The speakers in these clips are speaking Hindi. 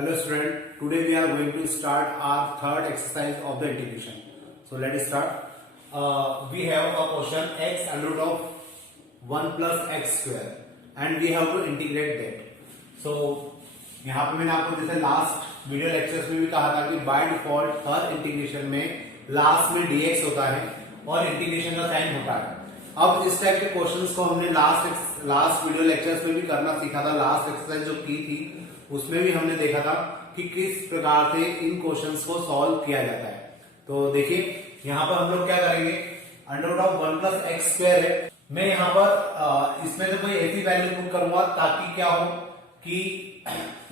Hello student, today we are going to start our third exercise of the integration. So let us start. We have a question x under root of 1 plus x square and we have to integrate that. So यहाँ पे मैंने आपको जैसे लास्ट वीडियो लेक्चर्स में भी कहा था कि बाय डिफॉल्ट हर इंटीग्रेशन में लास्ट में dx होता है और इंटीग्रेशन का साइन होता है. अब इस टाइप के क्वेश्चंस को हमने लास्ट वीडियो लेक्चर्स में भी करना सीखा था. लास्ट एक्सरसाइज जो की थी उसमें भी हमने देखा था कि किस प्रकार से इन क्वेश्चंस को सॉल्व किया जाता है. तो देखिए यहाँ पर हम लोग क्या करेंगे, under root of 1 plus x square है. मैं यहाँ पर इसमें से कोई ऐसी वैल्यू पुट करूंगा ताकि क्या हो कि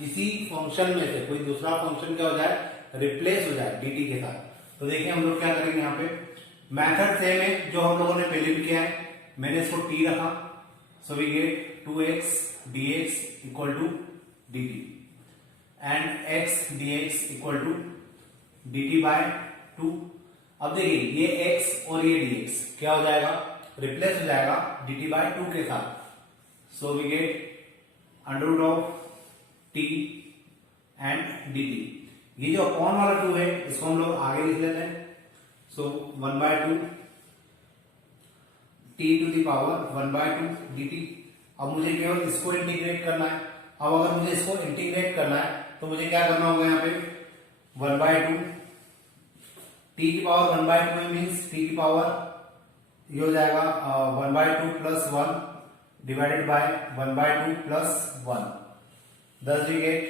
इसी फंक्शन में से कोई दूसरा फंक्शन क्या हो जाए, रिप्लेस हो जाए dt के साथ. तो देखिए हम लोग क्या करेंगे, यहाँ पे मेथड सेम है जो हम लोगों ने पहले भी किया है. मैंने इसको t रखा, so we get 2x dx equal to dt and x dx equal to dt by 2. अब देखिए ये x और ये dx क्या हो जाएगा, रिप्लेस हो जाएगा dt बाय 2 के साथ. So we get under root of t and dt. ये जो अपॉन वाला 2 है इसको हम लोग आगे लिख लेते हैं. So 1 by 2 t to the power 1 by 2 dt. अब मुझे केवल इसको इंटीग्रेट करना है. अब अगर मुझे इसको इंटीग्रेट करना है तो मुझे क्या करना होगा, यहाँ पे 1 बाय 2 t की पावर 1 बाय 2 मीन्स t की पावर ये हो जाएगा 1 by 2 plus 1 divided by 1 by 2 plus 1. thus we get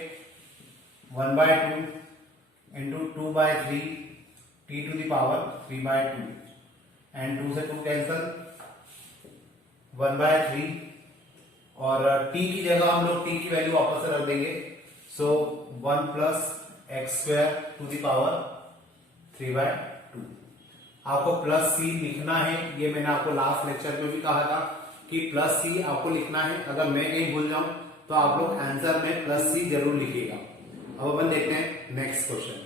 1 by 2 into 2 by 3 t to the power 3 by 2 and 2 से 2 कैंसल 1 by 3 और t की जगह हम लोग t की वैल्यू वापस से रख देंगे. So 1 plus x square to the power 3 by 2. आपको प्लस सी लिखना है, ये मैंने आपको लास्ट लेक्चर में भी कहा था कि प्लस सी आपको लिखना है. अगर मैं कहीं भूल जाऊं तो आप लोग आंसर में प्लस सी जरूर लिखिएगा. अब अपन देखते हैं नेक्स्ट क्वेश्चन.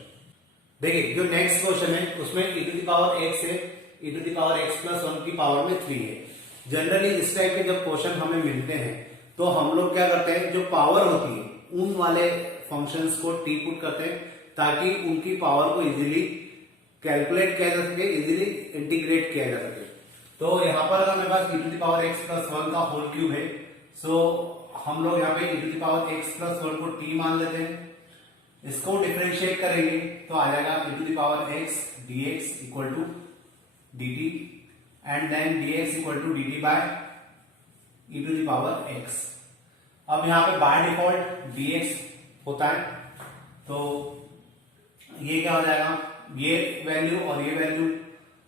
देखिए जो नेक्स्ट क्वेश्चन है उसमें e to the power x है, e to the power x plus 1 की पावर में 3 है. जनरली इस टाइप के जब क्वेश्चन हमें मिलते हैं तो हम लोग क्या करते हैं, जो पावर होती है उन वाले फंक्शंस को t पुट करते हैं ताकि उनकी पावर को इजीली कैलकुलेट किया जा सके, इजीली इंटीग्रेट किया जा सके. तो यहाँ पर अगर मेरे पास e to the power x plus 1 का होल क्यूब है, सो हम लोग यहाँ पे e to the power x plus 1 को t मान लेते हैं. इसको डिफरेंशिएट करेंगे तो आ जाएगा e to the power x dx equal to dt and then dx equal to dt by e to the power x. अब यहाँ पे बाय डिफॉल्ट dx होता है तो ये क्या हो जाएगा, ये वैल्यू और ये वैल्यू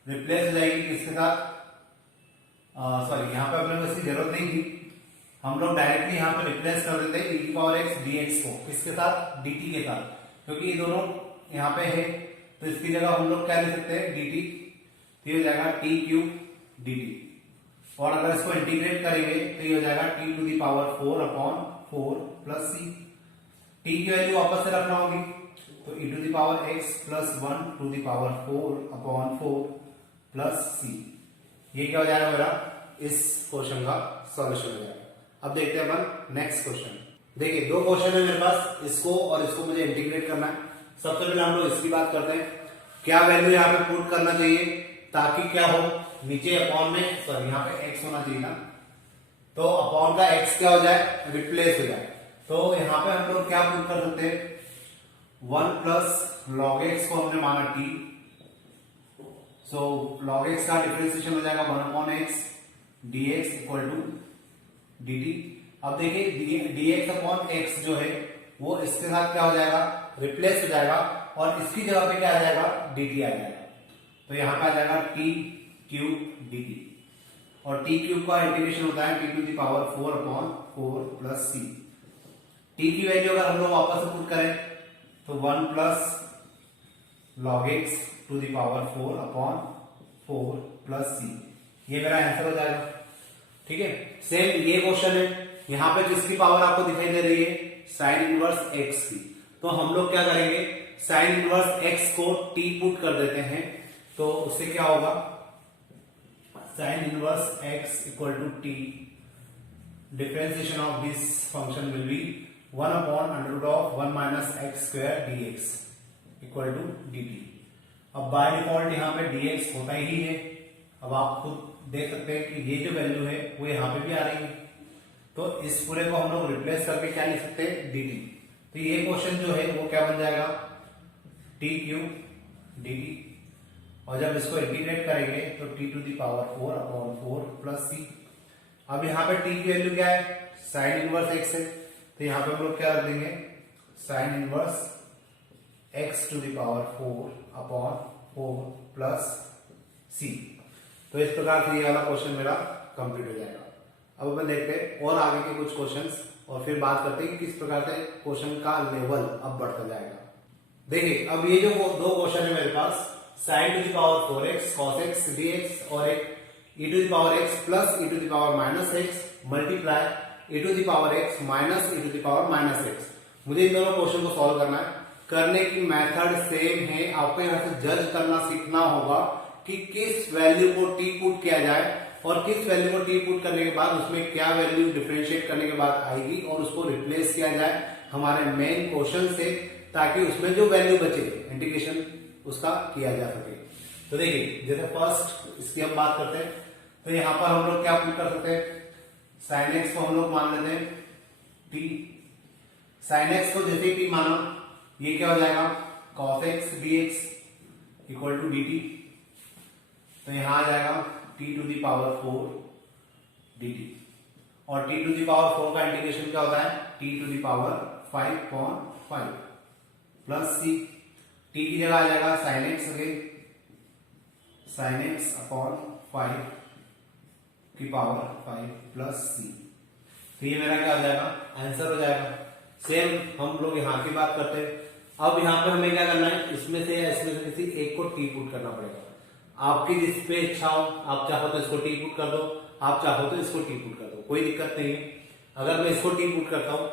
रिप्लेस हो जाएगी किसके साथ, सॉरी यहाँ पे अपने को इसकी जरूरत नहीं थी. हम लोग डायरेक्टली यहाँ पे रिप्लेस कर देते हैं e की पावर x dx को किसके साथ, dt के साथ, क्योंकि ये दोनों यहाँ पे है. तो इसकी जगह हम लोग क्या लिख सकते हैं, dt. तो ये हो जाएगा t क्यूब dt. और अगर इसको इंटीग्रेट करेंगे तो ये हो जाएगा t to the power 4 upon 4 plus c. t की वैल्यू वापस से रखना होगी तो e to the power x plus 1 to the power 4 upon 4 plus c. ये क्या हो जाएगा मेरा इस क्वेश्चन का सॉल्यूशन हो जाएगा. अब देखते हैं अपन नेक्स्ट क्वेश्चन. देखिए दो क्वेश्चन है मेरे पास, इसको और इसको मुझे इंटीग्रेट करना है. सबसे पहले हम लोग इसकी बात करते हैं, क्या वैल्यू यहाँ पे पुट करना चाहिए ताकि क्या हो, नीचे अपॉन में सॉरी यहाँ पे x होना चाहिए ना, तो अपॉन का x क्या हो जाए, रिप्लेस हो जाए. तो यहाँ पे हम लोग क्या पुट कर सकते हैं, 1 प्लस लॉग x को हमने माना t. सो log x का डिफरेंशिएशन हो जाएगा 1 upon x dx equal to dt. अब देखिए dx अपॉन x जो है वो इसके साथ क्या हो जाएगा, रिप्लेस हो जाएगा और इसकी जगह पे क्या आ जाएगा, dt आ जाएगा. तो यहाँ पे आ जाएगा t क्यूब dt और t क्यूब का इंटीग्रेशन होता है t to the power 4 upon 4 plus c. t की वैल्यू अगर हम लोग वापस से पुट करें तो 1 plus log x to the power 4 upon 4 plus c. ये मेरा आंसर हो जाएगा. ठीक है, सेम ये क्वेश्चन है, यहाँ पे जिसकी पावर आपको दिखाई दे रही है साइन इनवर्स x की. तो हम लोग क्या करेंगे, साइन इनवर्स x को t पुट कर देते हैं तो उससे क्या होगा, sine inverse x equal to t, differentiation of this function will be 1/√1 minus x square d x equal to d t. अब बाय डिफॉल्ट यहाँ पे dx होता ही है। अब आप खुद देख सकते हैं कि ये जो वैल्यू है वो यहाँ पे भी आ रही है, तो इस पूरे को हम लोग रिप्लेस करके क्या लिख सकते हैं, dt। तो ये क्वेश्चन जो है वो क्या बन जाएगा, t क्यूब dt, और जब इसको इंटीग्रेट करेंगे तो t to the power 4/4 plus c। अब यहाँ पे t की वैल्यू क्या है, साइन इनवर्स x है, तो यहाँ पे हम लोग क्या रख देंगे, sine inverse x to the power 4/4 plus c। तो इस प्रकार से ये वाला क्वेश्चन मेरा कंप्लीट हो जाएगा। अब अपन देखते हैं और आगे के कुछ क्वेश्चंस और फिर बात करते हैं कि किस प्रकार से क्वेश्चन का लेवल अब बढ़ता जाएगा। देखिए अब ये जो दो क्वेश्चन है मेरे पास, sine to the power 4x cos x dx और एक e to the power x plus e to the power minus x multiply e to the power x minus e to the power minus x। मुझे इन दोनों क्वेश्चन को सॉल्व करना है। करने की मेथड सेम है, आपको यहाँ से जज करना सीखना होगा कि किस वैल्यू को टी पुट किया जाए और किस वैल्यू को टी पुट करने के बाद उसमें क्या वैल्यू डिफरेंशिएट करने के बाद आएगी और उसको रिप्लेस किया जाए हमारे मेन क्वेश्चन से, ताकि उसमें जो वैल्यू बचे इंटीग्रेशन उसका किया जा सके। तो देखिए जैसे फर्स्ट इसकी हम बात करते हैं, तो यहां पर हम लोग क्या पुट कर सकते हैं, साइन एक्स को हम लोग मान लेते हैं टी। साइन एक्स को जैसे टी माना, ये क्या हो जाएगा, cos x d x equal to d t. तो यहां आ जाएगा t to the power 4 dt, और t टू दी पावर 4 का इंटीग्रेशन क्या होता है, t to the power 5/5 plus c। t की जगह आ जाएगा sine x again, sine x upon 5 की पावर 5 प्लस c। तो ये मेरा क्या हो जाएगा, आंसर हो जाएगा। सेम हम लोग यहाँ की बात करते हैं। अब यहाँ पे हमें क्या करना है, इसमें से या इसमें से किसी एक को टी पुट करना पड़ेगा। आपकी जिस पे इच्छा हो, आप चाहो तो इसको टी पुट कर दो, आप चाहो तो इसको टी पुट कर दो, कोई दिक्कत नहीं है। अगर मैं इसको टी पुट करता हूं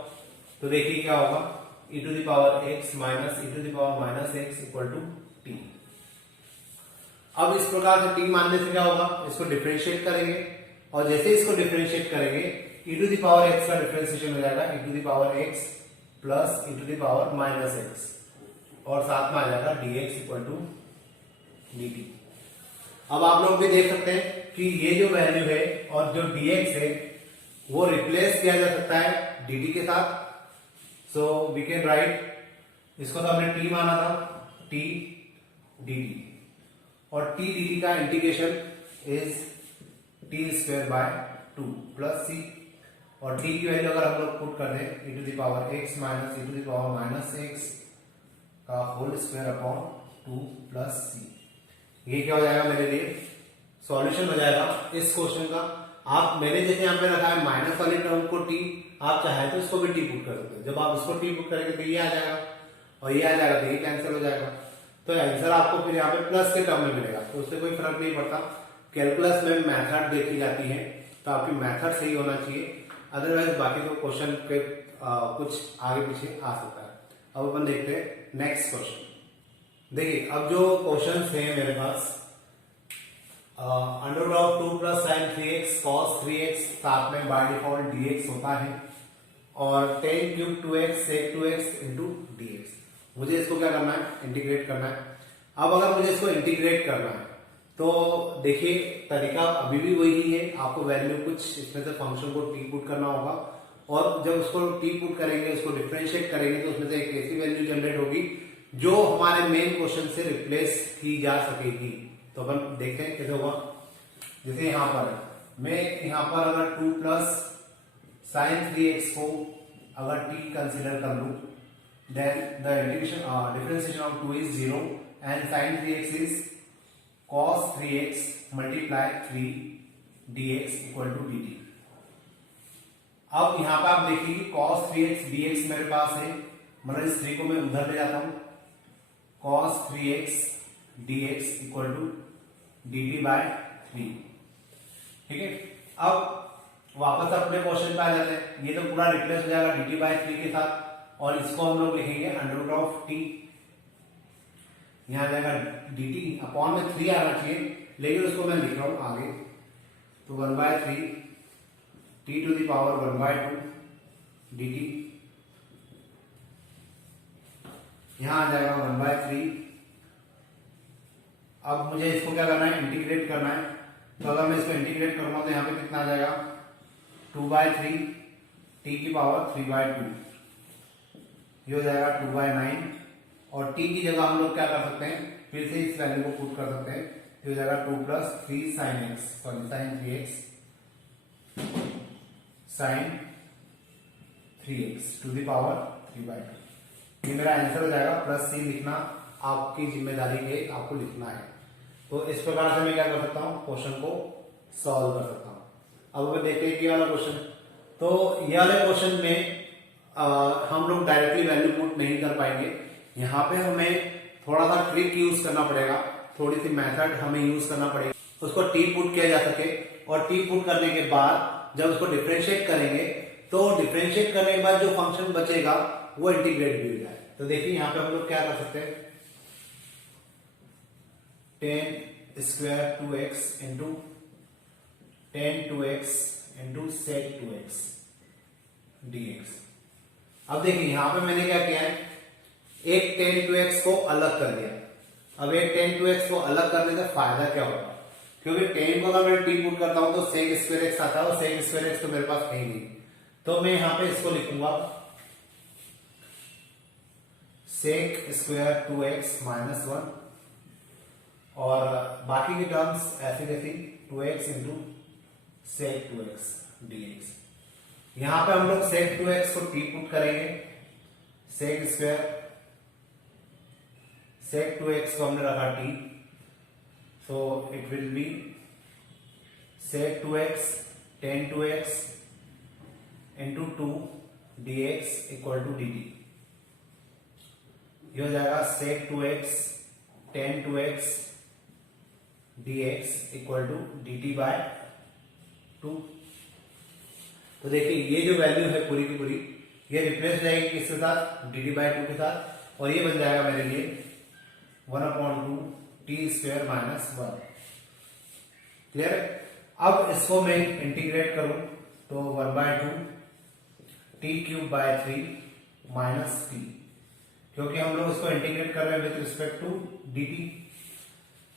तो देखिए क्या होगा, e to the power x minus e to the power minus x equal to t. अब इस प्रकार से t मानने से क्या होगा, इसको डिफरेंशिएट करेंगे और जैसे इसको डिफरेंशिएट करेंगे e to the power x का डिफरेंशिएशन हो जाएगा e to the power x plus e to the power minus x, और साथ में आ जाएगा dx इक्वल टू dt। अब आप लोग भी देख सकते हैं कि ये जो वैल्यू है और जो dx है वो रिप्लेस किया जा सकता है dt के साथ। सो वी कैन राइट, इसको तो हमने t माना था, t dt, और t dt का integration is t square by 2 plus c, और t की वैल्यू अगर हम लोग पुट कर दें e to the power x minus e to the power minus x का whole square upon 2 plus c। ये क्या हो जाएगा, मेरे लिए सॉल्यूशन हो जाएगा इस क्वेश्चन का। आप मैंने जैसे यहाँ पे रखा है माइनस वाली टर्म को टी, आप चाहे तो इसको भी टी पुट कर सकते हो। जब आप इसको टी पुट करेंगे तो ये आ जाएगा और ये आ जाएगा, तो ये कैंसिल हो जाएगा। तो आंसर आपको फिर यहाँ पे प्लस के टर्म में मिलेगा, तो उससे कोई फर्क नहीं पड़ता। कैलकुलस में मेथड देखी जाती है, तो आपकी मेथड सही होना चाहिए, अदरवाइज बाकी तो क्वेश्चन के कुछ आगे पीछे आ सकता है। अब अपन देखते हैं नेक्स्ट क्वेश्चन। देखिए अब जो क्वेश्चन है मेरे पास, under of 2 plus sine 3x cos 3x, साथ में बाय डिफॉल्ट dx होता है, और 10 cube 2x sec 2x into dx। मुझे इसको क्या करना है, इंटीग्रेट करना है। अब अगर मुझे इसको इंटीग्रेट करना है तो देखिए तरीका अभी भी वही है, आपको वैल्यू कुछ इसमें से फंक्शन को टी पुट करना होगा, और जब उसको टी पुट करेंगे, उसको डिफरेंशिएट करेंगे, तो उसमें से एक ऐसी वैल्यू जनरेट होगी जो हमारे मेन क्वेश्चन से रिप्लेस की जा सकेगी। तो अपन देखते हैं कैसे होगा। जैसे यहां पर मैं यहां पर अगर 2 प्लस साइन 3x को अगर t कंसीडर कर लूं, then the integration differentiation of 2 is 0 and sine 3x is cos 3x multiply 3 dx equal to dt। अब यहां पर आप देखिए कि cos 3x dx मेरे पास है, मतलब इस 3 को मैं उधर ले जाता हूं, cos 3x dx equal to dt by 3। ठीक है, अब वापस अपने क्वेश्चन पे आ जाते हैं। ये तो पूरा रिप्लेस हो जाएगा dt बाय 3 के साथ, और इसको हम लोग लिखेंगे अंडर रूट ऑफ t। यहां आ जाएगा dt, अपॉन में 3 आना चाहिए, लेकिन उसको मैं लिख रहा हूं आगे, तो 1 by 3 t to the power 1 by 2 dt यहाँ आ जाएगा 1/3। अब मुझे इसको क्या करना है, इंटीग्रेट करना है। तो अगर मैं इसको इंटीग्रेट करूंगा तो यहाँ पे कितना आ जाएगा, 2/3 t की पावर 3/2, ये हो जाएगा 2/9। और t की जगह हम लोग क्या कर सकते हैं, फिर से इस वैल्यू को पुट कर सकते हैं। ये हो जाएगा 2 + 3 sin x, sorry sin 3x, sin 3x to the power 3/2। ये मेरा आंसर हो जाएगा। प्लस c लिखना आपकी जिम्मेदारी है, आपको लिखना है। तो इस प्रकार से मैं क्या कर सकता हूँ, क्वेश्चन को सॉल्व कर सकता हूँ। अब देखते हैं ये वाला क्वेश्चन। तो ये वाले क्वेश्चन में हम लोग डायरेक्टली वैल्यू पुट नहीं कर पाएंगे। यहाँ पे हमें थोड़ा सा ट्रिक यूज करना पड़ेगा, थोड़ी सी मेथड हमें यूज करना पड़ेगा, उसको टी पुट किया जा सके। और टी पुट करने के बाद जब उसको डिफरेंशिएट करेंगे तो डिफरेंशिएट करने के बाद जो फंक्शन बचेगा वो इंटीग्रेट भी हो जाए। तो देखिए यहाँ पे हम लोग क्या कर सकते हैं, 10² 2x into 10 2x into sec 2x dx। अब देखिए यहां पे मैंने क्या किया है, एक 10 2x को अलग कर दिया। अब एक 10 2x को अलग करने से फायदा क्या होगा, क्योंकि 10 को अगर मैं टी पुट करता हूं तो sec² x आता है, और sec² x तो मेरे पास है ही नहीं। तो मैं यहां पे इसको लिखूंगा sec² 2x - 1, और बाकी की टर्म्स ऐसी जैसी 2x into sec 2x dx। यहां पे हम लोग sec 2x को टी पुट करेंगे, sec 2x को हमने रखा t, so it will be sec 2x 10 2x into 2 dx equal to dt। ये हो जाएगा sec 2x 10 2x dx equal to dt/2। तो देखिए ये जो वैल्यू है पूरी की पूरी, ये रिप्लेस हो जाएगी किसके साथ, dt/2 के साथ, और ये बन जाएगा मेरे लिए 1/2 t² - 1। क्लियर है। अब इसको मैं इंटीग्रेट करूं तो 1/2 t³ - t, क्योंकि हम लोग इसको इंटीग्रेट कर रहे हैं विद रिस्पेक्ट टू dt,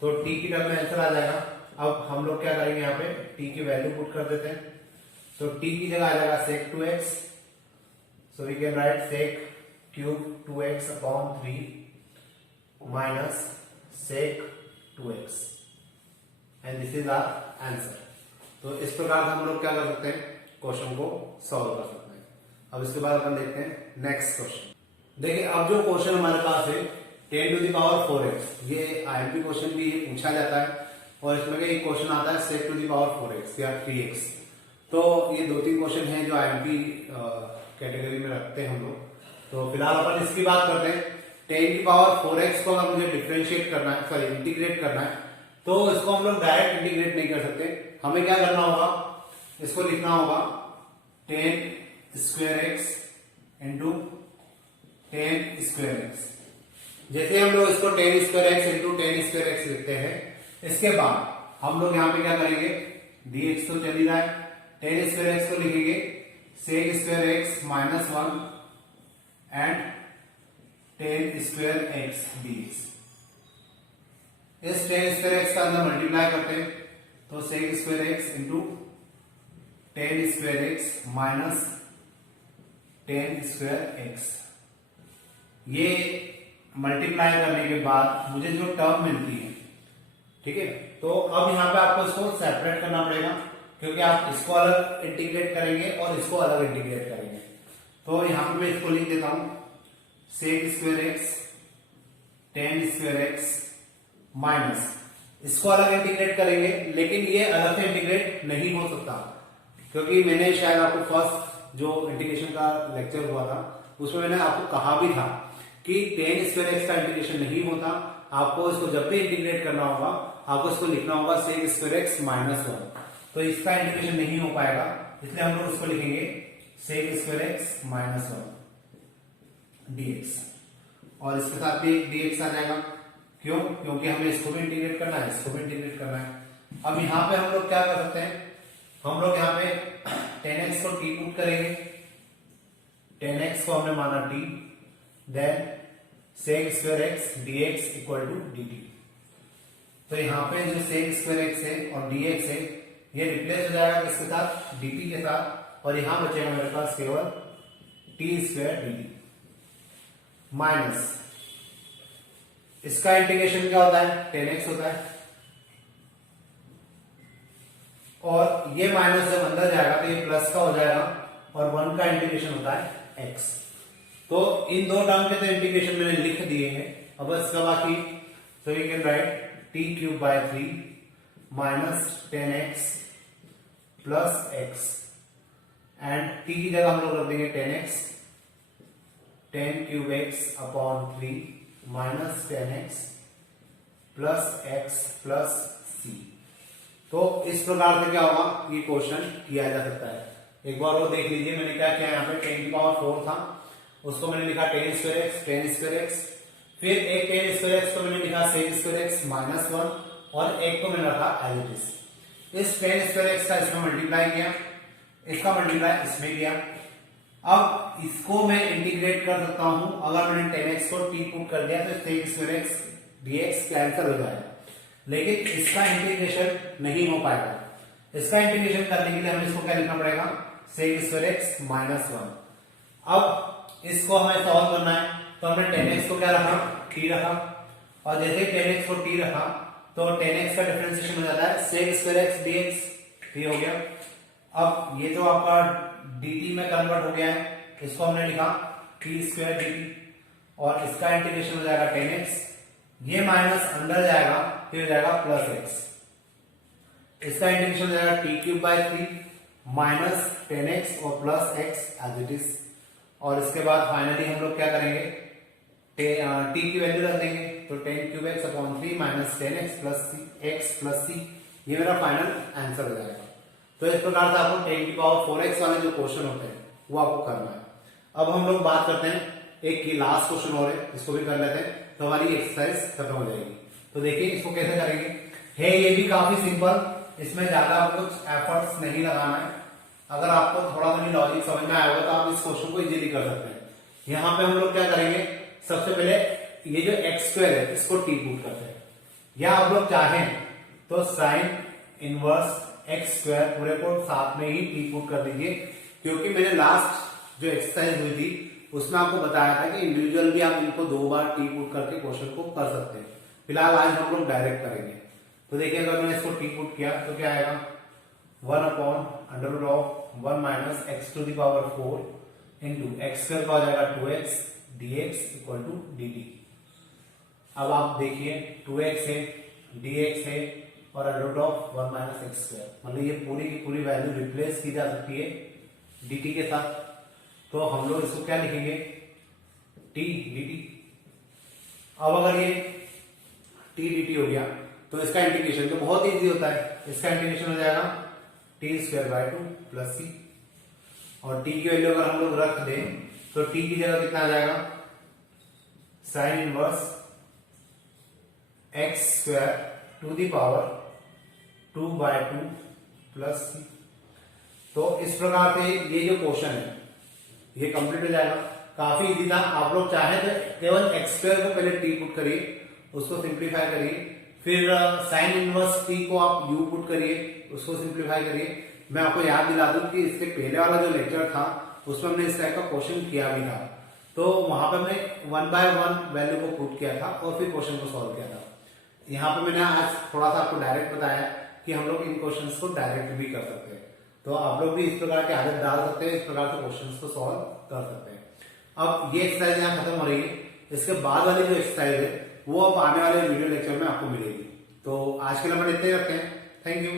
तो t की टर्म में आंसर आ जाएगा। अब हम लोग क्या करेंगे, यहाँ पे t की वैल्यू पुट कर देते हैं। तो t की जगह आ जाएगा sec 2x, so we can write sec³ 2x/3 minus sec 2x, and this is our answer. तो इस प्रकार से हम लोग क्या कर सकते हैं, क्वेश्चन को सॉल्व कर सकते हैं। अब इसके बाद अपन देखते हैं नेक्स्ट क्वेश्चन। देखिए अब जो क्वेश्चन हमारे पास है 10⁴x, ये आईएमपी क्वेश्चन भी पूछा जाता है, और इसमें एक क्वेश्चन आता है sec⁴x या 3x। तो ये 2-3 क्वेश्चन हैं जो आईएमपी कैटेगरी में रखते हैं हम लोग। तो फिलहाल अपन इसकी बात करते हैं। 10⁴x को अगर मुझे डिफरेंशिएट करना है, सॉरी इंटीग्रेट करना है, तो इसको हम लोग डायरेक्ट इंटीग्रेट नहीं कर सकते। हमें क्या करना होगा, इसको लिखना होगा 10² x इंटू 10² x। जैसे हम लोग इसको 10² x इंटू 10² x लिखते हैं, इसके बाद हम लोग यहाँ पे क्या करेंगे, dx तो चली रहा है, 10² x को लिखेंगे sec² x - 1 and 10² x dx। इस 10² x का अंदर मल्टीप्लाई करते हैं, तो sec² x into 10² x minus 10² x। ये मल्टीप्लाई करने के बाद मुझे जो टर्म मिलती है, ठीक है, तो अब यहाँ पे आपको इसको सेपरेट करना पड़ेगा, क्योंकि आप इसको अलग इंटीग्रेट करेंगे और इसको अलग इंटीग्रेट करेंगे। तो यहाँ पे मैं इसको लिख देता हूं sec² x 10² x माइनस, इसको अलग इंटीग्रेट करेंगे, लेकिन ये अलग से इंटीग्रेट नहीं हो सकता, क्योंकि मैंने शायद आपको फर्स्ट जो इंटीग्रेशन का लेक्चर हुआ था उसमें मैंने आपको कहा भी था कि 10² x का इंटीग्रेशन नहीं होता। आपको इसको जब भी इंटीग्रेट करना होगा आपको इसको लिखना होगा sec² x - 1। तो इसका इंटीग्रेशन नहीं हो पाएगा, इसलिए हम लोग इसको लिखेंगे sec² x - 1 dx, और इसके साथ भी dx आ जाएगा। क्यों, क्योंकि हमें इसको भी इंटीग्रेट करना है, इसको भी इंटीग्रेट करना है। अब यहाँ पे हम लोग क्या कर सकते हैं, हम लोग यहाँ पे 10x को t पुट करेंगे, 10x को हमने माना t, then sec square x dx equal to dt। तो यहाँ पे जो सेक स्क्वायर एक्स है और dx है ये रिप्लेस हो जाएगा किसके साथ, dt के साथ, और यहां बचेगा मेरे पास केवल t स्क्वायर dt माइनस इसका इंटीग्रेशन क्या होता है, 10x होता है, और ये माइनस जब अंदर जाएगा तो ये प्लस का हो जाएगा, और 1 का इंटीग्रेशन होता है x। तो इन दो टर्म के तो इंटीग्रेशन मैंने लिख दिए हैं, अब इसका बाकी, so you can write t cube by 3 minus 10x plus x, and t की जगह हम लोग रख देंगे 10x, 10 cube x upon 3 minus 10x plus x plus c। तो इस प्रकार से क्या होगा, ये क्वेश्चन किया जा सकता है। एक बार वो देख लीजिए, मैंने क्या किया, यहाँ पे 10 की पावर 4 था, उसको मैंने लिखा 10 स्क्वायर एक्स, फिर एक 10 स्क्वायर एक्स को मैंने लिखा सेक स्क्वायर एक्स माइनस 1, और एक को मैंने रखा एज इट इज। इस 10 स्क्वायर एक्स का इसमें मल्टीप्लाई किया, इसका मल्टीप्लाई इसमें किया। अब इसको मैं इंटीग्रेट कर सकता हूं, अगर मैंने 10x को t पुट कर दिया तो sec square x dx cancel हो जाएगा, लेकिन इसका इंटीग्रेशन नहीं हो पाएगा। इसका इंटीग्रेशन करने के लिए हमें इसको क्या लिखना पड़ेगा, सेक स्क्वायर एक्स माइनस 1। अब इसको हमें सॉल्व करना है, तो हमने 10x को क्या रखा, t रखा, और जैसे ही 10x को t रखा तो 10x का डिफरेंशिएशन हो जाता है सेक स्क्वायर एक्स dx, ये हो गया। अब ये जो आपका dt में कन्वर्ट हो गया है, इसको हमने लिखा t स्क्वायर dt, और इसका इंटीग्रेशन हो जाएगा 10x, ये माइनस अंदर जाएगा, फिर हो जाएगा प्लस x, इसका इंटीग्रेशन हो जाएगा t cube by 3 minus 10x और plus x as it is, और इसके बाद फाइनली हम लोग क्या करेंगे, t की वैल्यू रख देंगे, तो 10 cube x upon 3 minus 10x plus c, ये मेरा फाइनल आंसर हो जाएगा। तो इस प्रकार से आपको 10 की पावर 4x वाले जो क्वेश्चन होते हैं वो आपको करना है। अब हम लोग बात करते हैं एक की लास्ट क्वेश्चन और है, इसको भी कर लेते हैं, तो हमारी एक्सरसाइज खत्म हो जाएगी। तो देखिए इसको कैसे करेंगे, है ये भी काफी सिंपल, इसमें ज्यादा कुछ एफर्ट्स नहीं लगाना है। अगर आपको थोड़ा सा लॉजिक समझ में आया होगा तो आप इस क्वेश्चन को इजीली कर सकते हैं। यहाँ पे हम लोग क्या करेंगे, सबसे पहले ये जो एक्स स्क्वायर है इसको टी पुट करते हैं, या आप लोग चाहें तो साइन इनवर्स एक्स स्क्वायर पूरे को साथ में ही टी पुट कर दीजिए, क्योंकि मैंने लास्ट जो एक्सरसाइज हुई थी उसमें आपको बताया था कि इंडिविजुअल भी आप इनको 2 बार टी पुट करके क्वेश्चन को कर सकते हैं। फिलहाल आज हम लोग डायरेक्ट करेंगे। तो देखिए अगर मैंने इसको टी पुट किया तो क्या आएगा, 1 upon under root of 1 minus x to the power 4 into x square का हो जाएगा 2x dx equal to dt। अब आप देखिए 2x है, dx है, और under root of 1 minus x square, मतलब ये पूरी की पूरी वैल्यू रिप्लेस की जा सकती है dt के साथ। तो हम लोग इसको क्या लिखेंगे, t dt। अब अगर ये t dt हो गया तो इसका इंटीग्रेशन तो बहुत इजी होता है, इसका इंटीग्रेशन हो जाएगा t square by 2 plus c, और t की वैल्यू अगर हम लोग रख दें तो t की जगह कितना आ जाएगा, sine inverse x square to the power 2 by 2 plus c। तो इस प्रकार से ये जो क्वेश्चन है ये कंप्लीट हो जाएगा। काफी इजी था, आप लोग चाहे तो केवल एक्स स्क्वायर को पहले टी पुट करिए, उसको सिंप्लीफाई करिए, फिर साइन इनवर्स टी को आप यू पुट करिए, उसको सिंप्लीफाई करिए। मैं आपको याद दिला दूं कि इसके पहले वाला जो लेक्चर था उसमें हमने इस टाइप का क्वेश्चन किया भी था, तो वहां पर हमने 1 बाय 1 वैल्यू को पुट किया था और फिर क्वेश्चन को सॉल्व किया था। यहाँ पे मैंने आज थोड़ा सा आपको डायरेक्ट बताया कि हम लोग इन क्वेश्चंस को डायरेक्ट भी कर सकते हैं, तो आप लोग भी इस प्रकार के आदत डाल सकते हैं, इस प्रकार से क्वेश्चंस को सॉल्व कर सकते हैं। अब ये एक्सरसाइज यहाँ खत्म हो रही है, इसके बाद वाली जो एक्सरसाइज है वो अब आने वाले वीडियो लेक्चर में आपको मिलेगी। तो आज के लिए हम इतने ही रखते हैं। Thank you.